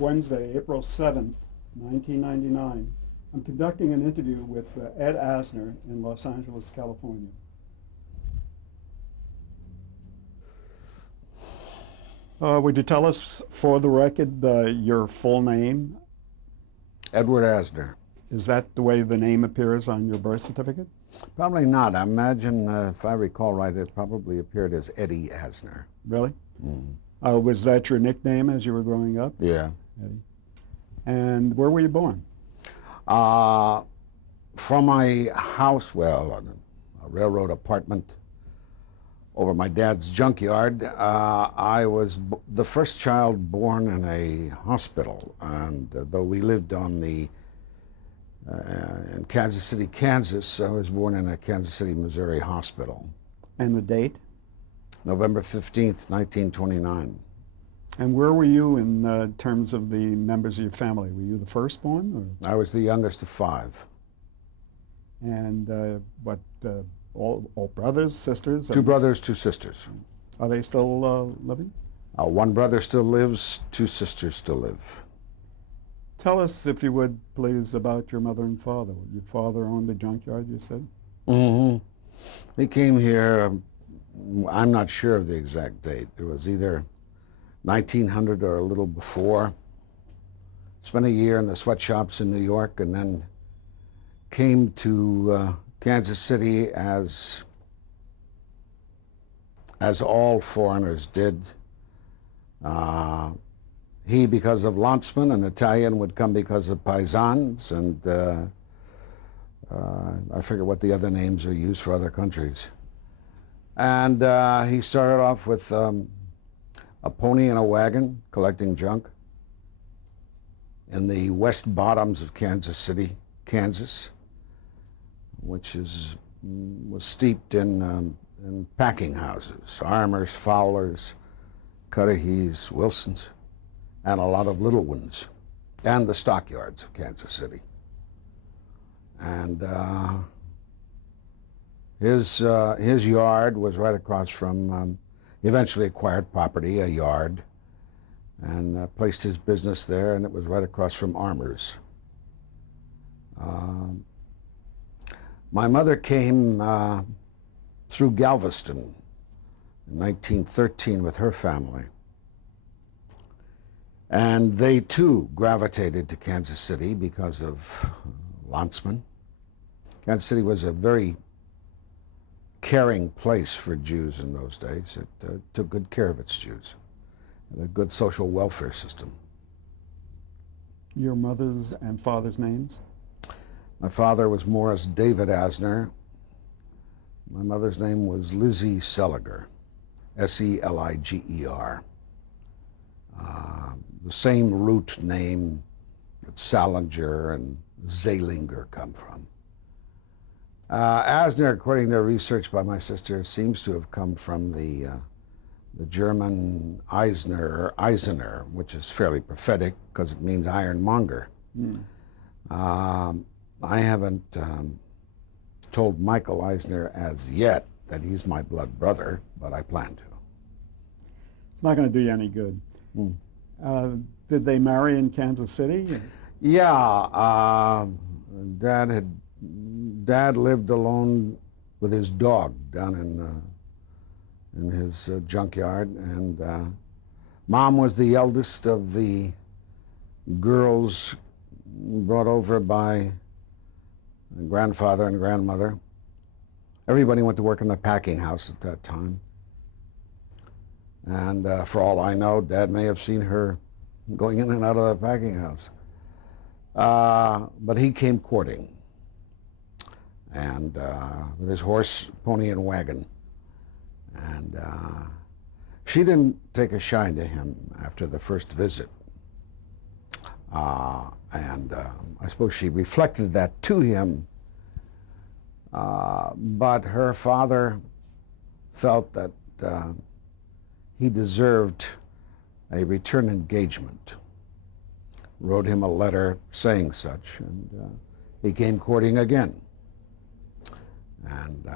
It's Wednesday, April 7th, 1999. I'm conducting an interview with Ed Asner in Los Angeles, California. Would you tell us, for the record, your full name? Edward Asner. Is that the way the name appears on your birth certificate? Probably not. I imagine, if I recall right, it probably appeared as Eddie Asner. Really? Was that your nickname as you were growing up? Yeah. Eddie. And where were you born? From my house, well, a railroad apartment over my dad's junkyard, I was the first child born in a hospital. And though we lived on in Kansas City, Kansas, I was born in a Kansas City, Missouri hospital. And the date? November 15th, 1929. And where were you in terms of the members of your family? Were you the firstborn? I was the youngest of five. And all brothers, sisters? Two brothers, two sisters. Are they still living? One brother still lives, two sisters still live. Tell us, if you would, please, about your mother and father. Your father owned a junkyard, you said? Mm-hmm. He came here, I'm not sure of the exact date. It was either 1900 or a little before. Spent a year in the sweatshops in New York and then came to Kansas City as all foreigners did. He because of Landsman, an Italian, would come because of Paisans, and I forget what the other names are used for other countries. And he started off with a pony and a wagon collecting junk in the west bottoms of Kansas City, Kansas, which was steeped in packing houses, Armours, Fowlers, Cudahy's, Wilson's, and a lot of little ones, and the stockyards of Kansas City. And his yard was right across from, he eventually acquired property, a yard, and placed his business there, and it was right across from Armours. My mother came through Galveston in 1913 with her family. And they too gravitated to Kansas City because of Landsman. Kansas City was a very caring place for Jews in those days. It took good care of its Jews. It had a good social welfare system. Your mother's and father's names? My father was Morris David Asner. My mother's name was Lizzie Seliger, Seliger. The same root name that Salinger and Zalinger come from. Asner, according to research by my sister, seems to have come from the German Eisner, or Eisener, which is fairly prophetic because it means ironmonger. I haven't told Michael Eisner as yet that he's my blood brother, but I plan to. It's not going to do you any good. Did they marry in Kansas City? Yeah, Dad lived alone with his dog down in his junkyard, and Mom was the eldest of the girls brought over by grandfather and grandmother. Everybody went to work in the packing house at that time. And for all I know, Dad may have seen her going in and out of the packing house. But he came courting, and with his horse, pony, and wagon. And she didn't take a shine to him after the first visit. And I suppose she reflected that to him. But her father felt that he deserved a return engagement. Wrote him a letter saying such, and he came courting again. And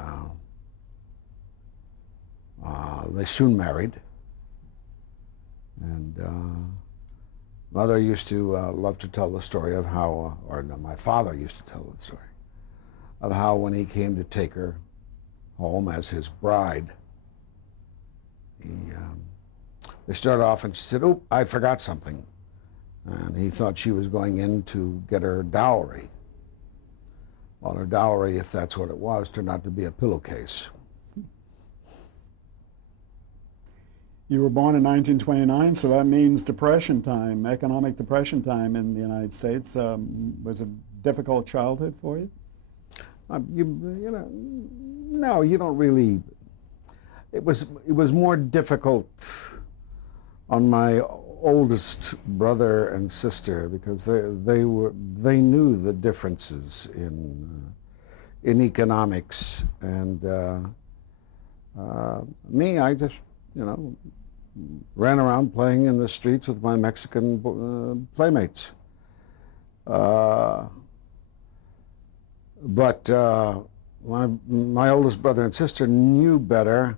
they soon married. And Mother used to love to tell the story of how, or no, my father used to tell the story of how when he came to take her home as his bride, they started off and she said, "Oh, I forgot something." And he thought she was going in to get her dowry. Well, her dowry, if that's what it was, turned out to be a pillowcase. You were born in 1929, so that means Depression time, economic depression time in the United States. Was a difficult childhood for you? You know, no, you don't really. It was more difficult on my oldest brother and sister because they knew the differences in economics, and me, I just ran around playing in the streets with my Mexican playmates. But my oldest brother and sister knew better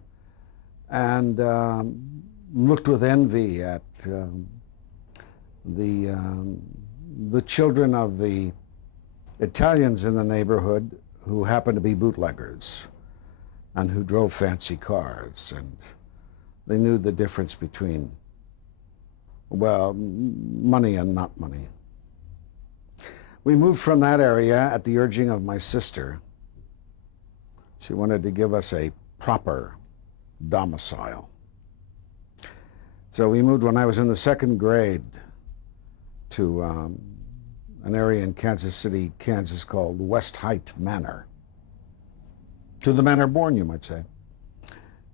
and looked with envy at the children of the Italians in the neighborhood who happened to be bootleggers and who drove fancy cars, and they knew the difference between, well, money and not money. We moved from that area at the urging of my sister. She wanted to give us a proper domicile. So we moved when I was in the second grade to an area in Kansas City, Kansas called West Height Manor. To the manor born, you might say.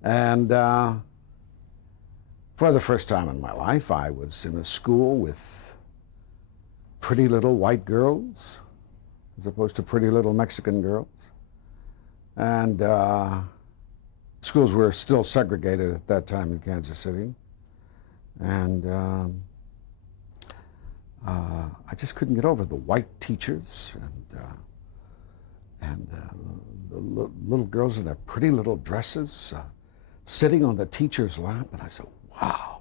And for the first time in my life, I was in a school with pretty little white girls as opposed to pretty little Mexican girls. And schools were still segregated at that time in Kansas City. And I just couldn't get over the white teachers and the little girls in their pretty little dresses sitting on the teacher's lap. And I said, wow,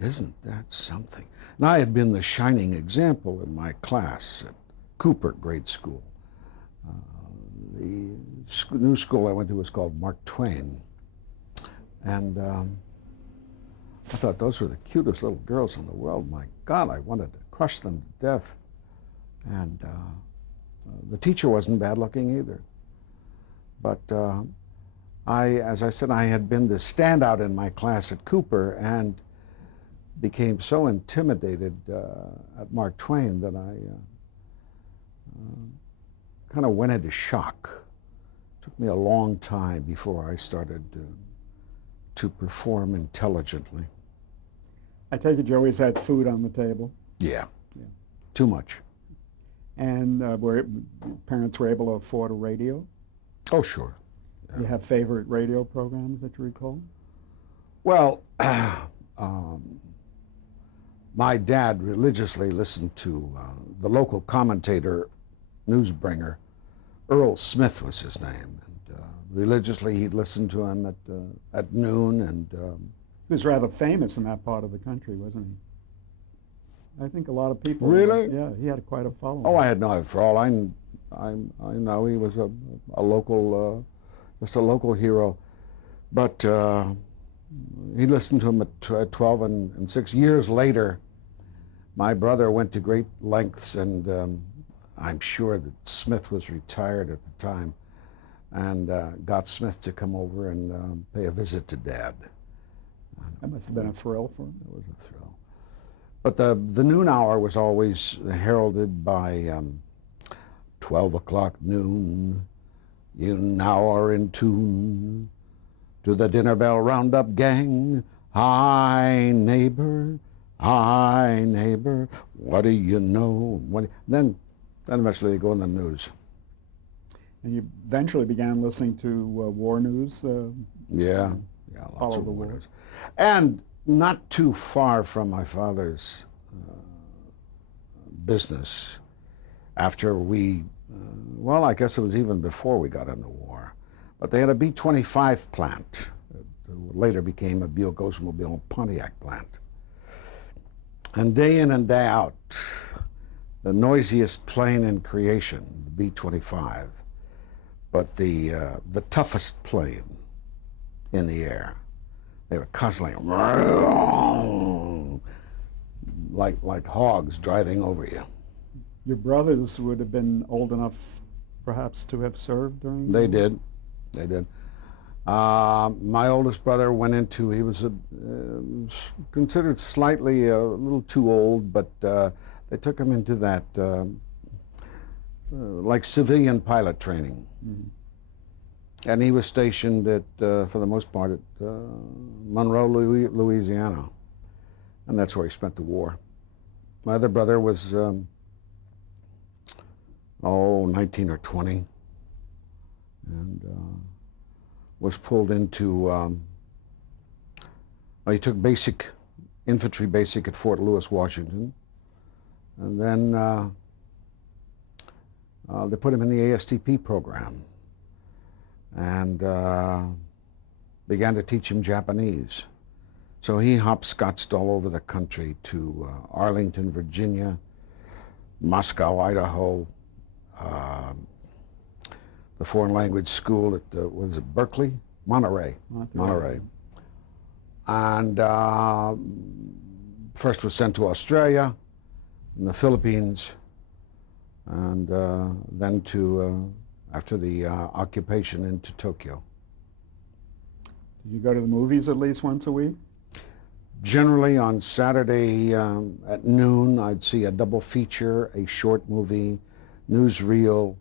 isn't that something? And I had been the shining example in my class at Cooper Grade School. The new school I went to was called Mark Twain. And I thought those were the cutest little girls in the world. My God, I wanted to crush them to death. And the teacher wasn't bad looking either. But as I said, I had been the standout in my class at Cooper and became so intimidated at Mark Twain that I kind of went into shock. It took me a long time before I started to perform intelligently. I take it you always had food on the table. Yeah. Too much. And parents were able to afford a radio? Oh, sure. Yeah. You have favorite radio programs that you recall? Well, my dad religiously listened to the local commentator, newsbringer. Earl Smith was his name. And religiously he'd listen to him at noon. And he was rather famous in that part of the country, wasn't he? I think a lot of people. Really? Yeah, he had quite a following. Oh, I had no idea. For all I know, he was a local, just a local hero. But he listened to him at 12 and 6 years later. My brother went to great lengths, and I'm sure that Smith was retired at the time, and got Smith to come over and pay a visit to Dad. That must have been a thrill for him. It was a thrill. But the noon hour was always heralded by 12 o'clock noon. You now are in tune to the dinner bell roundup gang. Hi, neighbor. Hi, neighbor. What do you know? Then eventually they go in the news. And you eventually began listening to war news. Yeah, lots follow of the war war. news. And not too far from my father's business, after we, well, I guess it was even before we got into war, but they had a B-25 plant that later became a Buick Oldsmobile Pontiac plant. And day in and day out, the noisiest plane in creation, the B-25, but the toughest plane in the air. They were constantly like hogs driving over you. Your brothers would have been old enough, perhaps, to have served during the They war? did. They did. My oldest brother went into, he was considered slightly a little too old, but they took him into that like civilian pilot training. Mhm. And he was stationed at, for the most part, at Monroe, Louisiana. And that's where he spent the war. My other brother was, 19 or 20. And was pulled into, he took infantry basic at Fort Lewis, Washington. And then they put him in the ASTP program and began to teach him Japanese. So he hopscotched all over the country to Arlington, Virginia, Moscow, Idaho, the foreign language school at, was it Berkeley? Monterey. And first was sent to Australia and the Philippines, and then to, after the occupation, into Tokyo. Did you go to the movies at least once a week? Generally on Saturday at noon, I'd see a double feature, a short movie, newsreel,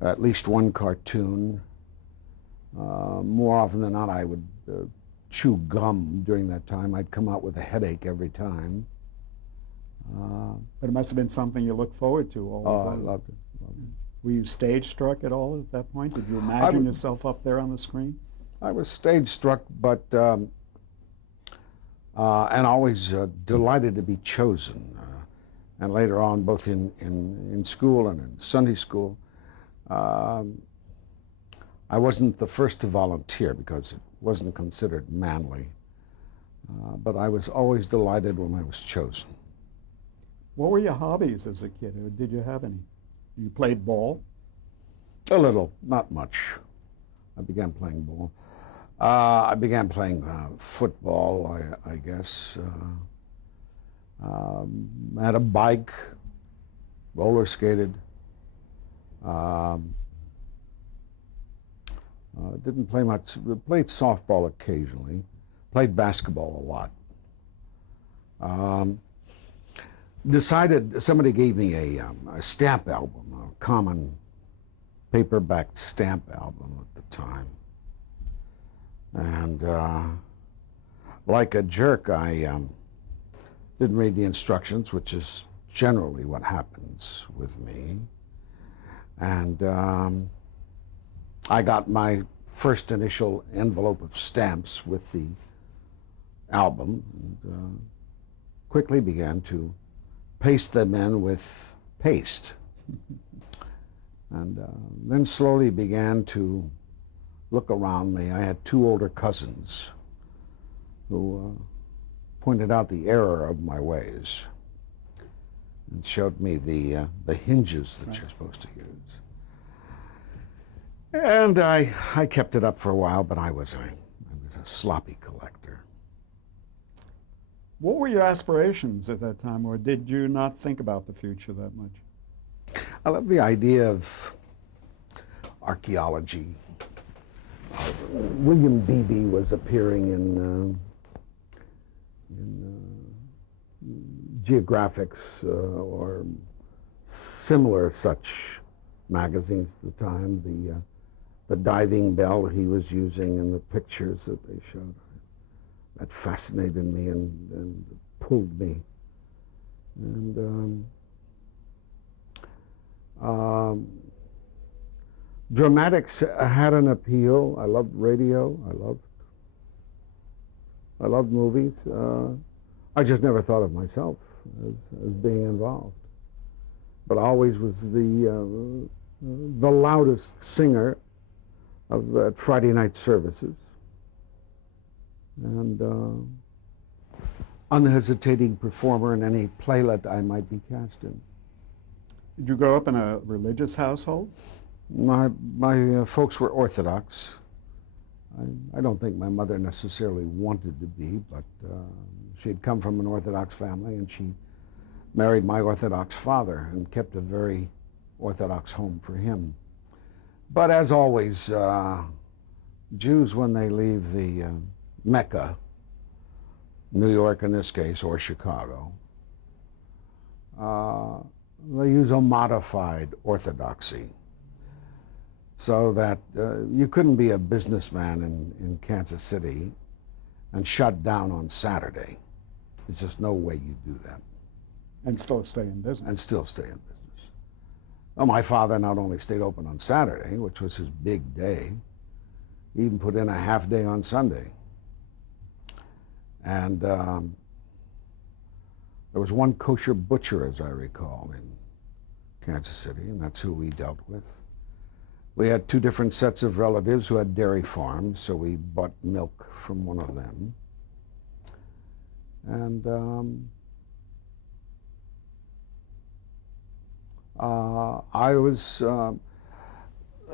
at least one cartoon. More often than not, I would chew gum during that time. I'd come out with a headache every time. But it must have been something you looked forward to all the Oh, I time. loved it. Were you stage struck at all at that point? Did you imagine yourself up there on the screen? I was stage struck, but and always delighted to be chosen. And later on, both in school and in Sunday school, I wasn't the first to volunteer because it wasn't considered manly. But I was always delighted when I was chosen. What were your hobbies as a kid, or did you have any? You played ball? A little, not much. I began playing ball. I began playing football, I guess. I had a bike, roller skated. Didn't play much. Played softball occasionally. Played basketball a lot. Decided, somebody gave me a stamp album, a common paperback stamp album at the time. And like a jerk, I didn't read the instructions, which is generally what happens with me. And I got my first initial envelope of stamps with the album, and quickly began to paste them in with paste. And then slowly began to look around me. I had two older cousins who pointed out the error of my ways and showed me the hinges that you're supposed to use. And I kept it up for a while, but I was a sloppy collector. What were your aspirations at that time, or did you not think about the future that much? I love the idea of archaeology. William Beebe was appearing in Geographics or similar such magazines at the time. The diving bell he was using and the pictures that they showed, that fascinated me and pulled me. And dramatics had an appeal. I loved radio. I loved movies. I just never thought of myself as being involved. But I always was the loudest singer at Friday night services. And unhesitating performer in any playlet I might be cast in. Did you grow up in a religious household? My folks were Orthodox. I don't think my mother necessarily wanted to be, but she had come from an Orthodox family, and she married my Orthodox father and kept a very Orthodox home for him. But as always, Jews, when they leave the Mecca, New York in this case, or Chicago, they use a modified orthodoxy, so that you couldn't be a businessman in Kansas City and shut down on Saturday. There's just no way you do that. And still stay in business. And still stay in business. Well, my father not only stayed open on Saturday, which was his big day, he even put in a half day on Sunday. And there was one kosher butcher, as I recall, in Kansas City, and that's who we dealt with. We had two different sets of relatives who had dairy farms, so we bought milk from one of them. And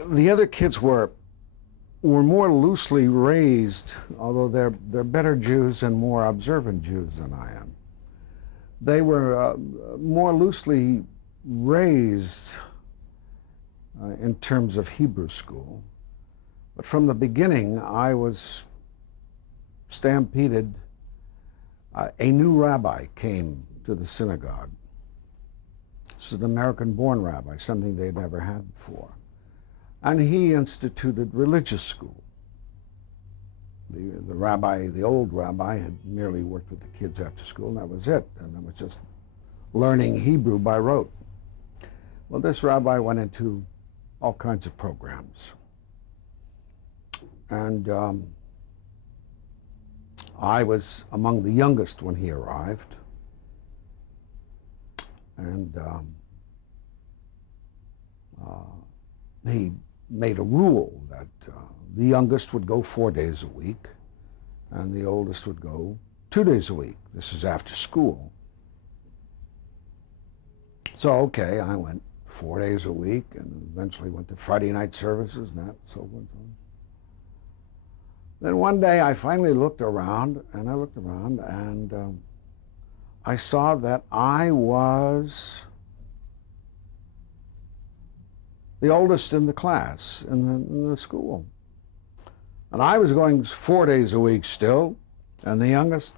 the other kids were more loosely raised, although they're better Jews and more observant Jews than I am. They were more loosely raised in terms of Hebrew school. But from the beginning, I was stampeded. A new rabbi came to the synagogue. This is an American-born rabbi, something they'd never had before. And he instituted religious school. The rabbi, the old rabbi, had merely worked with the kids after school, and that was it. And it was just learning Hebrew by rote. Well, this rabbi went into all kinds of programs. And I was among the youngest when he arrived. And he made a rule that the youngest would go 4 days a week, and the oldest would go 2 days a week. This is after school. So, okay, I went 4 days a week, and eventually went to Friday night services, and that, so on. Then one day I finally looked around, and I saw that I was the oldest in the class, in the school. And I was going 4 days a week still, and the youngest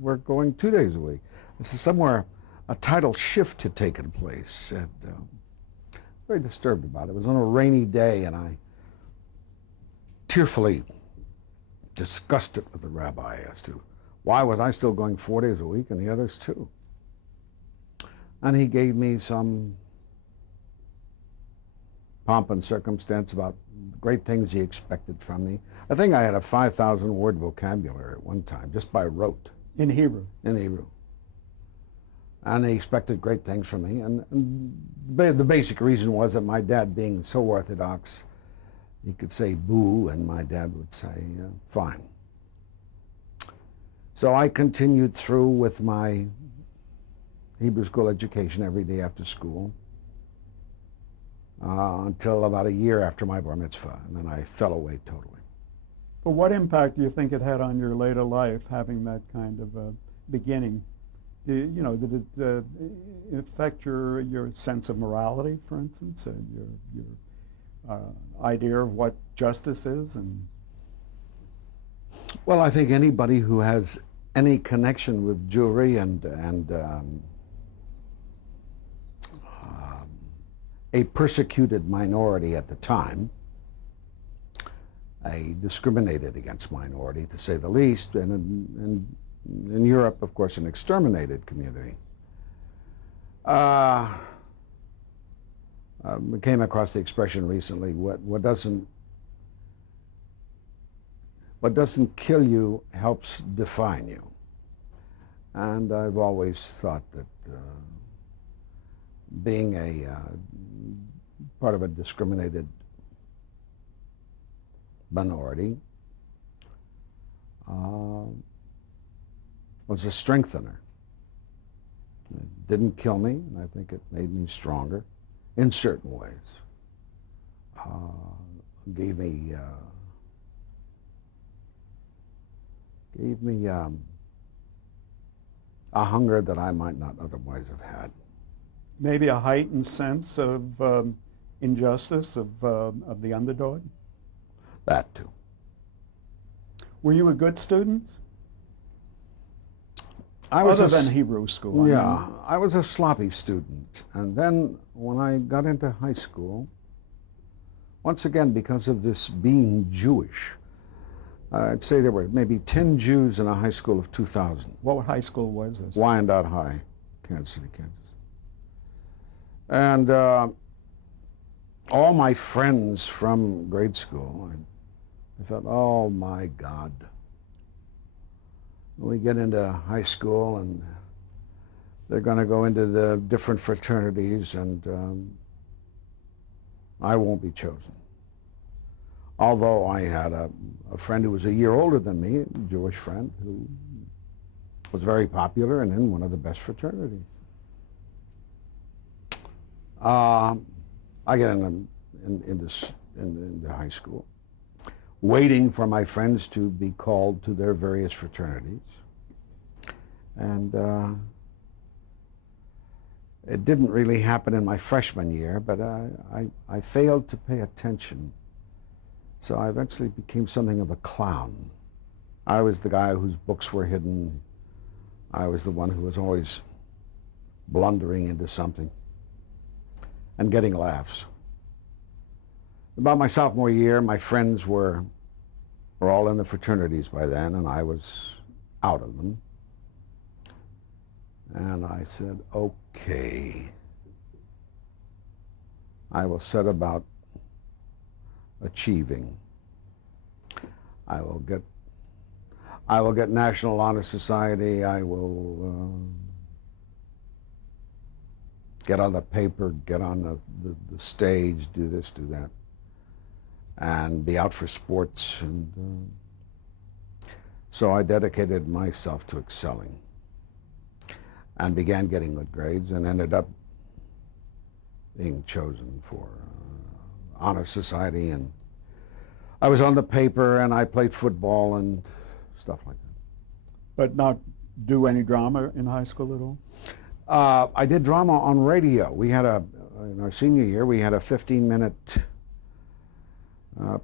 were going 2 days a week. This is somewhere a tidal shift had taken place. And very disturbed about it. It was on a rainy day, and I tearfully discussed it with the rabbi as to why was I still going 4 days a week and the others 2. And he gave me some pomp and circumstance about great things he expected from me. I think I had a 5,000 word vocabulary at one time, just by rote. In Hebrew? In Hebrew. And he expected great things from me. And the basic reason was that my dad, being so Orthodox, he could say boo, and my dad would say fine. So I continued through with my Hebrew school education every day after school until about a year after my bar mitzvah, and then I fell away totally. But what impact do you think it had on your later life, having that kind of a beginning? Did it affect your sense of morality, for instance, and your idea of what justice is? And well, I think anybody who has any connection with Jewry and a persecuted minority at the time, a discriminated against minority, to say the least, and in Europe, of course, an exterminated community. I came across the expression recently, what doesn't kill you helps define you. And I've always thought that being a part of a discriminated minority was a strengthener. It didn't kill me, and I think it made me stronger in certain ways. Gave me a hunger that I might not otherwise have had. Maybe a heightened sense of injustice, of the underdog? That too. Were you a good student? I was Other than Hebrew school. Yeah, I was a sloppy student. And then when I got into high school, once again, because of this being Jewish, I'd say there were maybe 10 Jews in a high school of 2,000. What high school was this? Wyandotte High, Kansas City, Kansas. And all my friends from grade school, I thought, oh my God. We get into high school and they're going to go into the different fraternities, and I won't be chosen. Although I had a friend who was a year older than me, a Jewish friend, who was very popular and in one of the best fraternities. I get into high school, waiting for my friends to be called to their various fraternities. And it didn't really happen in my freshman year, but I failed to pay attention. So I eventually became something of a clown. I was the guy whose books were hidden. I was the one who was always blundering into something and getting laughs. About my sophomore year, my friends were all in the fraternities by then, and I was out of them. And I said, okay, I will set about achieving. I will get National Honor Society. I will get on the paper, get on the stage, do this, do that, and be out for sports. And so I dedicated myself to excelling and began getting good grades and ended up being chosen for Honor Society. And I was on the paper and I played football and stuff like that. But not do any drama in high school at all? I did drama on radio. We had in our senior year, we had a 15-minute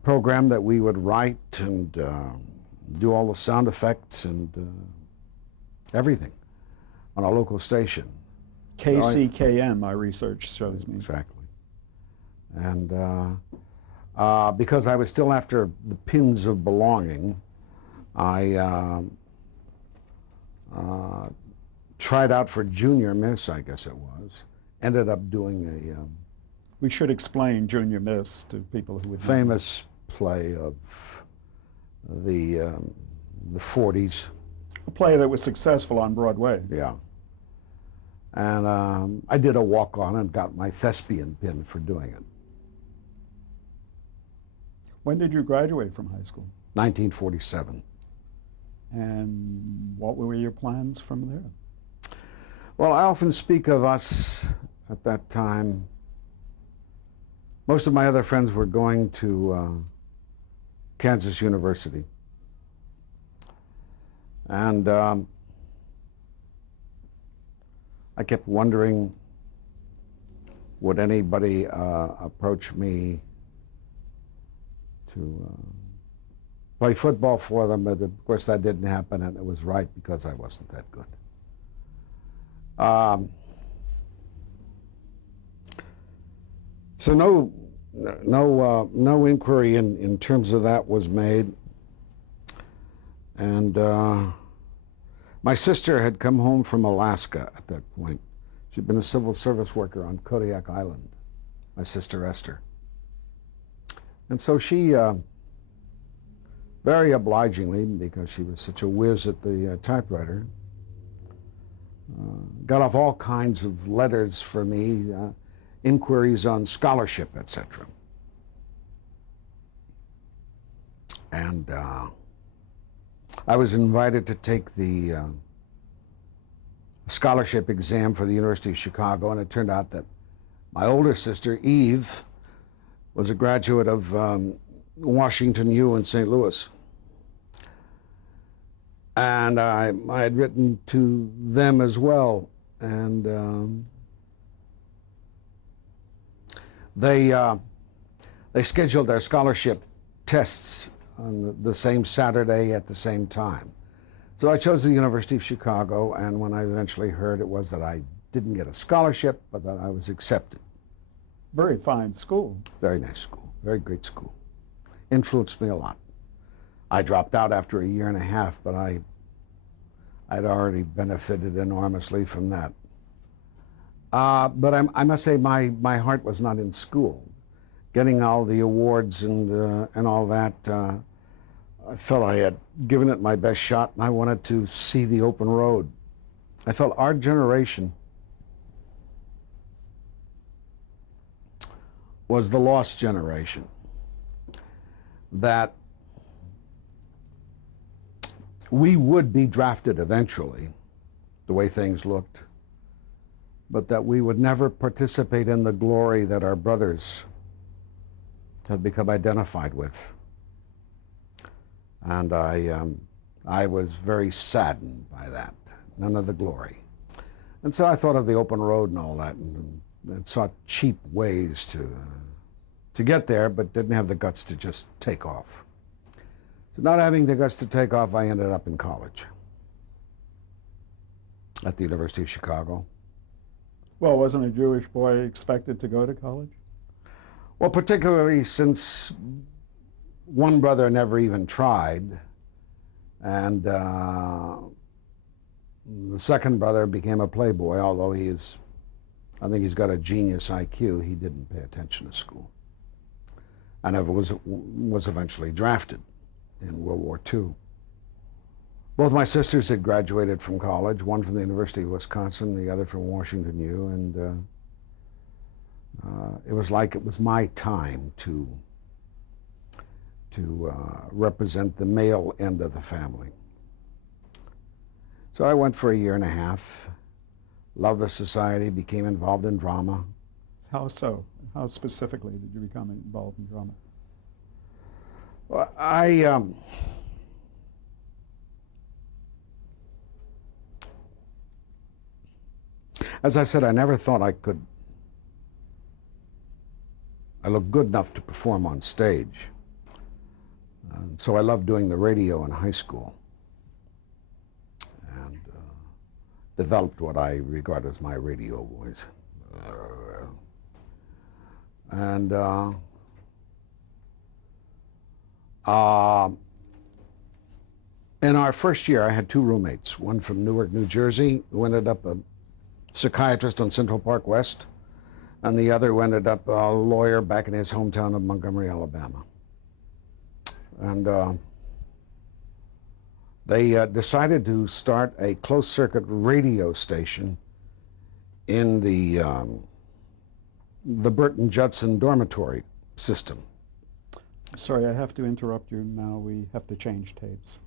program that we would write and do all the sound effects and everything on a local station. KCKM, my research shows me. Exactly. And because I was still after the pins of belonging, I tried out for Junior Miss, I guess it was. Ended up doing We should explain Junior Miss to people who would know. famous play of the 40s. A play that was successful on Broadway. Yeah. And I did a walk-on and got my thespian pin for doing it. When did you graduate from high school? 1947. And what were your plans from there? Well, I often speak of us at that time. Most of my other friends were going to Kansas University. And I kept wondering, would anybody approach me to play football for them? But of course that didn't happen, and it was right because I wasn't that good. So no inquiry in terms of that was made. And my sister had come home from Alaska at that point. She'd been a civil service worker on Kodiak Island, my sister Esther. And so she, very obligingly, because she was such a whiz at the typewriter, got off all kinds of letters for me, inquiries on scholarship, etc. And I was invited to take the scholarship exam for the University of Chicago, and it turned out that my older sister, Eve, was a graduate of Washington U in St. Louis. And I had written to them as well, and they scheduled their scholarship tests on the same Saturday at the same time. So I chose the University of Chicago, and when I eventually heard it was that I didn't get a scholarship, but that I was accepted. Very fine school. Very nice school, very great school. Influenced me a lot. I dropped out after a year and a half, but I'd already benefited enormously from that. But I must say my heart was not in school. Getting all the awards and all that, I felt I had given it my best shot, and I wanted to see the open road. I felt our generation was the lost generation, that we would be drafted eventually, the way things looked, but that we would never participate in the glory that our brothers had become identified with. And I was very saddened by that, none of the glory. And so I thought of the open road and all that, and sought cheap ways to get there, but didn't have the guts to just take off. So not having the guts to take off, I ended up in college at the University of Chicago. Well, wasn't a Jewish boy expected to go to college? Well, particularly since one brother never even tried, and the second brother became a playboy, although I think he's got a genius IQ. He didn't pay attention to school, and was eventually drafted in World War II. Both my sisters had graduated from college, one from the University of Wisconsin, the other from Washington U, and it was like it was my time to represent the male end of the family. So I went for a year and a half, loved the society, became involved in drama. How so? How specifically did you become involved in drama? Well, as I said, I never thought I looked good enough to perform on stage. And so I loved doing the radio in high school, and developed what I regard as my radio voice. And in our first year, I had two roommates, one from Newark, New Jersey, who ended up a psychiatrist on Central Park West, and the other who ended up a lawyer back in his hometown of Montgomery, Alabama. And they decided to start a closed-circuit radio station in the Burton-Judson dormitory system. Sorry, I have to interrupt you now. We have to change tapes.